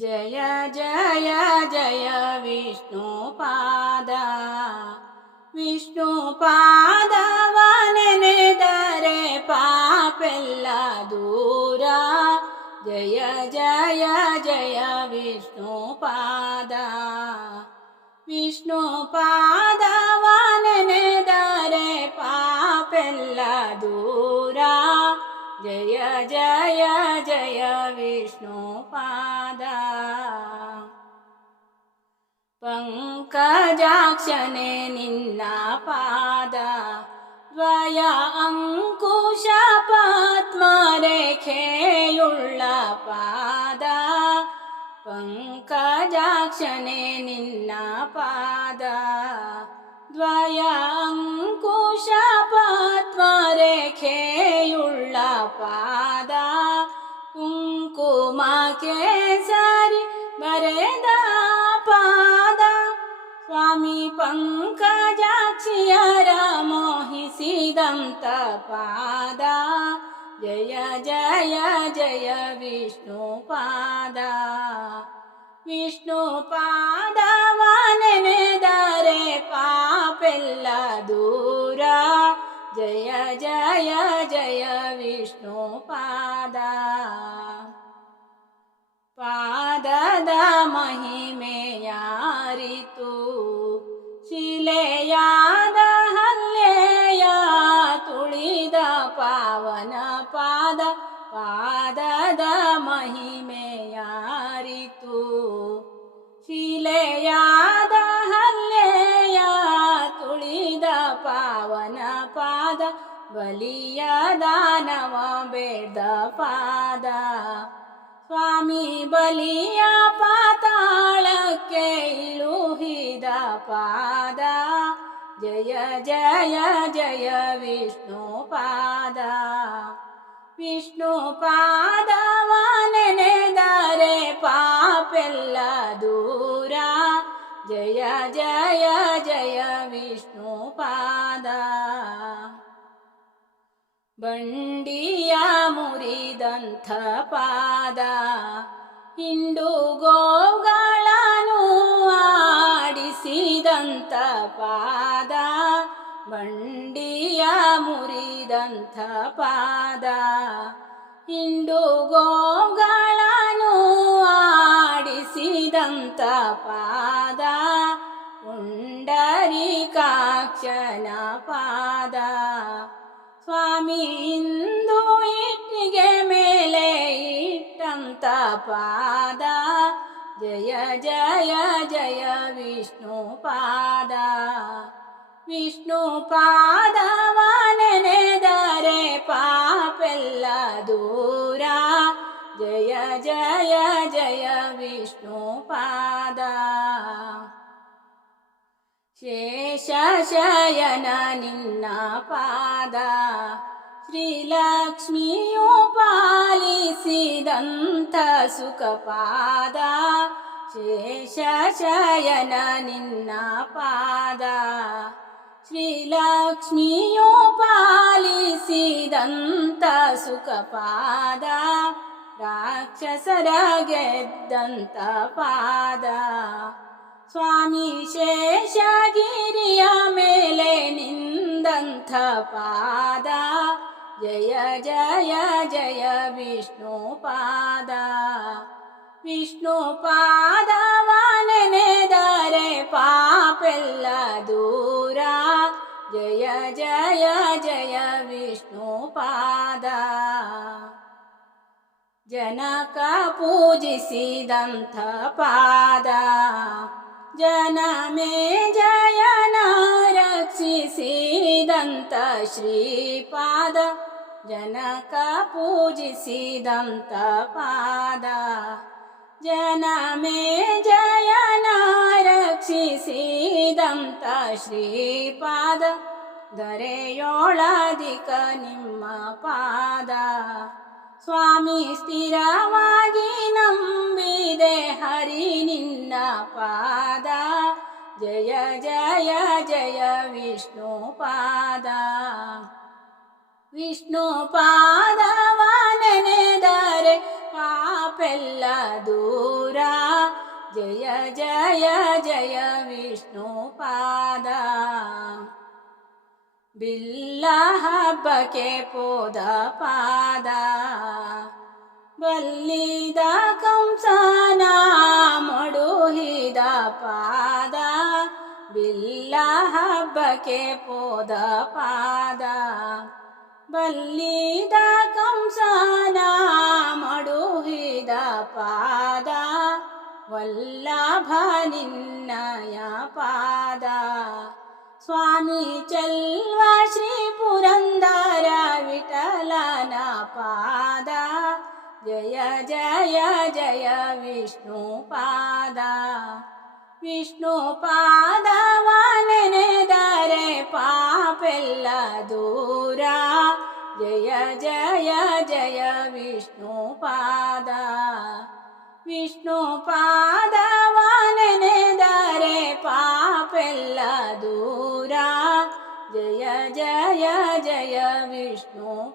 जय जय जय विष्णुपाद विष्णुपादवनेदरे पापेल्ल दूरा जय जय जय विष्णुपाद विष्णुपादवनेदरे पापेल्ल दूरा जय जय जय विष्णु ಪಂಕಜಾಕ್ಷನೆ ನಿನ್ನ ಪಾದ ದ್ವಯ ಅಂಕುಶ ಪದ್ಮರೇಖೆಯುಳ್ಳ ಪಾದ ಪಂಕಜಾಕ್ಷನೆ ನಿನ್ನ ಪಾದ ದ್ವಯ ಅಂಕುಶ ಪದ್ಮರೇಖೆಯುಳ್ಳ ಪಾದ ಕುಂಕುಮ ಪಂಕಜಾಕ್ಷಿಯರ ಮೋಹಿಸಿದಂತ ಪಾದ ಜಯ ಜಯ ಜಯ ವಿಷ್ಣು ಪಾದ ವಿಷ್ಣು ಪಾದವನೆನೆದರೆ ಪಾಪೆಲ್ಲ ದೂರ ಜಯ ಜಯ ಜಯ ವಿಷ್ಣು ಪಾದ ಪಾದದ ಮಹಿಮೆಯಾರಿತು ಪಾದ ಬಲಿಯ ದಾನವ ಬೇಡ ಪಾದ ಸ್ವಾಮಿ ಬಲಿಯ ಪಾತಾಳಕ್ಕೆ ಇಳುಹಿದ ಪಾದ ಜಯ ಜಯ ಜಯ ವಿಷ್ಣು ಪಾದ ವಿಷ್ಣು ಪಾದವನೆನೆದರೆ ಪಾಪೆಲ್ಲ ದೂರ ಜಯ ಜಯ ಜಯ ವಿಷ್ಣು ಪಾದ ಬಂಡಿಯ ಮುರಿದಂಥ ಪಾದ, ಹಿಂಡು ಗೋಗಳನ್ನು ಆಡಿಸಿದಂಥ ಪಾದ, ಬಂಡಿಯ ಮುರಿದಂಥ ಪಾದ, ಹಿಂಡು ಗೋಗಳನ್ನು ಆಡಿಸಿದಂಥ ಪಾದ ಪುಂಡರೀಕಾಕ್ಷನ ಪಾದ. ಸ್ವಾಮಿ ಇಂದು ಇಟ್ಟಿಗೆ ಮೇಲೆ ಇಟ್ಟಂತ ಪಾದ ಜಯ ಜಯ ಜಯ ವಿಷ್ಣು ಪಾದ ವಿಷ್ಣು ಪಾದವನೆನೆದರೆ ಪಾಪೆಲ್ಲ ದೂರ ಜಯ ಜಯ ಜಯ ವಿಷ್ಣು ಶೇಷಶಯನ ನಿನ್ನ ಪಾದ. ಶ್ರೀಲಕ್ಷ್ಮಿಯು ಪಾಲಿಸಿದಂಥ ಸುಖಪಾದ. ಶೇಷಶಯನ ನಿನ್ನ ಪಾದ. ಶ್ರೀಲಕ್ಷ್ಮಿಯು ಪಾಲಿಸಿದಂಥ ಸುಖಪಾದ. ರಾಕ್ಷಸರ ಗೆದ್ದಂತ ಪಾದ. ಸ್ವಾಮಿ ಶೇಷಗಿರಿಯ ಮೇಲೆ ನಿಂದಂಥ ಪಾದ ಜಯ ಜಯ ಜಯ ವಿಷ್ಣು ಪಾದ ವಿಷ್ಣು ಪಾದವನೆನೆದರೆ ಪಾಪೆಲ್ಲ ದೂರ ಜಯ ಜಯ ಜಯ ವಿಷ್ಣು ಪಾದ ಜನಕ ಪೂಜಿಸಿದಂಥ ಪಾದ ಜನಮೇ ಜಯನ ರಕ್ಷಿಸಿದಂಥ ಶ್ರೀಪಾದ ಜನಕ ಪೂಜಿಸಿದಂಥ ಪಾದ ಜನಮೇ ಜಯನ ರಕ್ಷಿಸಿದಂಥ ಶ್ರೀಪಾದ ದರೆಯೋಳದಿಕ ನಿಮ್ಮ ಪಾದ ಸ್ವಾಮಿ ಸ್ಥಿರವಾಗಿ ನಂಬಿದೆ ಹರಿ ನಿನ್ನ ಪಾದ ಜಯ ಜಯ ಜಯ ವಿಷ್ಣು ಪಾದ ವಿಷ್ಣು ಪಾದವ ನೆನೆದರೆ ಪಾಪೆಲ್ಲ ದೂರ ಜಯ ಜಯ ಜಯ ವಿಷ್ಣು ಪಾದ ಬಿಲ್ಲ ಹಬ್ಬಕ್ಕೆ ಪೋದ ಪಾದ ಬಲ್ಲಿದ ಕಂಸನ ಮಡುಹಿದ ಪಾದ ಬಿಲ್ಲ ಹಬ್ಬಕ್ಕೆ ಪೋದ ಪಾದ ಬಲ್ಲಿದ ಕಂಸನ ಮಡುಹಿದ ಪಾದ ವಲ್ಲಭ ನಿನ್ನಯ ಪಾದ ಸ್ವಾಮಿ ಚಲ್ವ ಶ್ರೀ ಪುರಂದರ ವಿಠಲನ ಪಾದ जय जय जय विष्णुपादा। पादा विष्णु पादावान् जय जय जय विष्णुपादा। पादा विष्णु पादावान् जय जय जय विष्णु